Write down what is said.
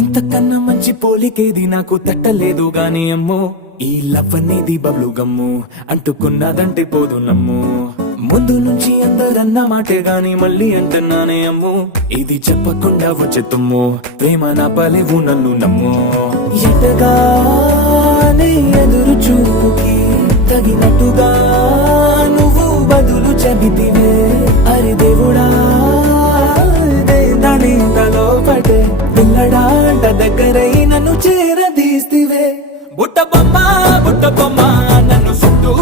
ఇంతకన్నా మంచి పోలికేది నాకు తట్టలేదు గాని అమ్మో, ఈ లవ్ అనేది బబ్లు గమ్ము, అంటుకున్నదంటే పోదు నమ్ము. ముందు నుంచి అందరన్న మాటే గాని మళ్ళీ అంటున్నానే అమ్ము, ఇది చెప్పకుండా వచ్చే తుమ్ము, ప్రేమ నా పలేవు నన్ను నమ్ము. ఎటగానే ఎదురు చూపుకి తగినట్టుగా నువ్వు బదులు చెబితివే, అరే దేవుడా దాని తలో పడే పిల్లడాంట దగ్గరై నన్ను చేరదీస్తివే. బుట్ట బొమ్మ నన్ను చుట్టూ